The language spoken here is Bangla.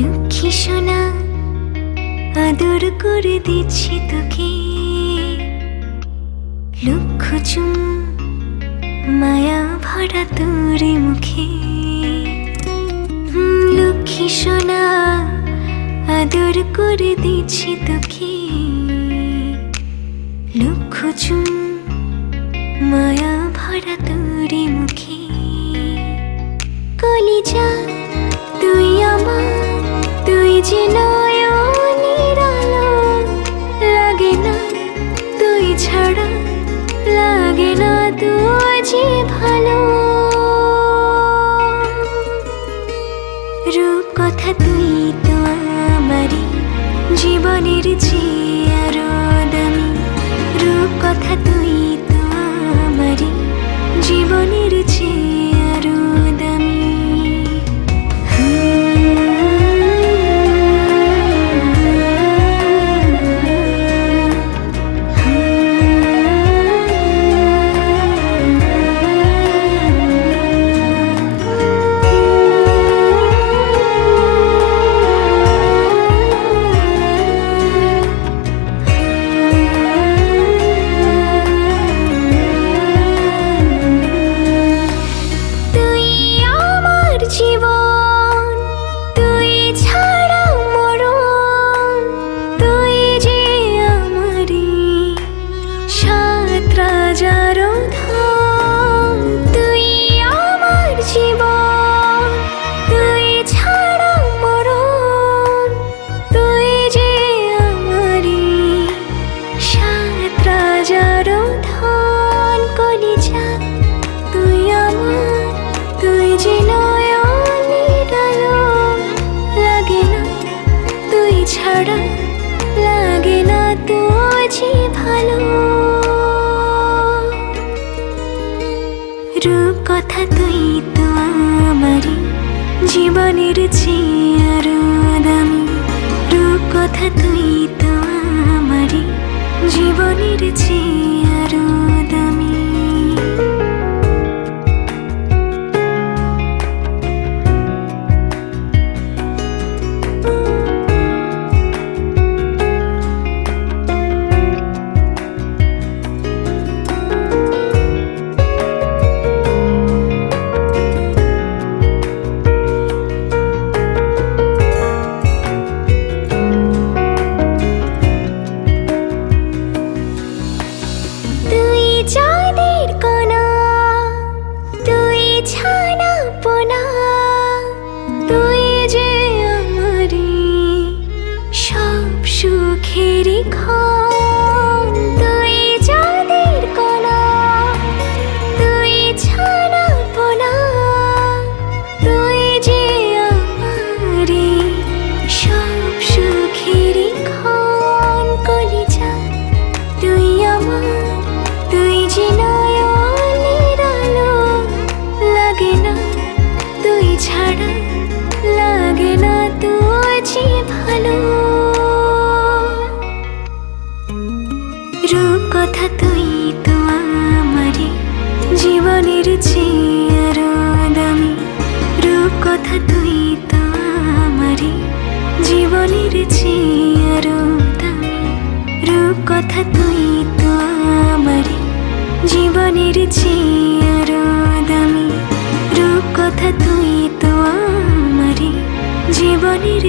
লক্ষ্মী সোনা আদর করে দিচ্ছি তোকে, লক্ষ চুম মায়া ভরা তোর মুখে। লক্ষ্মী সোনা আদর করে দিচ্ছি তোকে, লক্ষ চুম মায়া ভরা তোর মুখে। কলিজা তুই আমার, তুই যে নয়নের আলো, লাগে না তুই ছাড়া, লাগে না তুই যে ভালো। রূপ কথা তুই তো আমারই জীবনের চেয়ে আরো দামি, রূপ কথা তুই তো আমারই জীবনের চেয়ে আরো দামি। জীবন তুই ছাড়া মরণ, তুই যে আমারি সাত রাজার ধন। তুই আমার জীবন তুই ছাড়া মরণ, তুই যে আমারি সাত রাজার ধন। কলিজা তুই আমার, তুই যে ছাড়া, লাগে না তোর যে ভালো। রূপ কথা তুই তো আমারই জীবনের চেয়ে আরো দামি, রূপ কথা তুই তো আমারই জীবনের চেয়ে আরো দামি। চাঁদের কণা তুই ছানা পোনা, তুই যে আমারি সব সুখের ক্ষণ। তুই চাঁদের কণা তুই ছানা পোনা, তুই যে আমারি সব সুখের ক্ষণ। কলিজা তুই আমার, তুই যে নয়নের আলো, লাগে না তুই ছাড়া, লাগে না তুই যে ভালো। রূপ কথা তুই তো আমারই জীবনের চেয়ে আরো দামি, রূপ কথা তুই তো আমারই জীবনের চেয়ে আরো দামি, রূপ কথা তুই তো আমারই জীবনের চেয়ে আরো দামি, রূপ কথা তুই তো আমারই জীবনের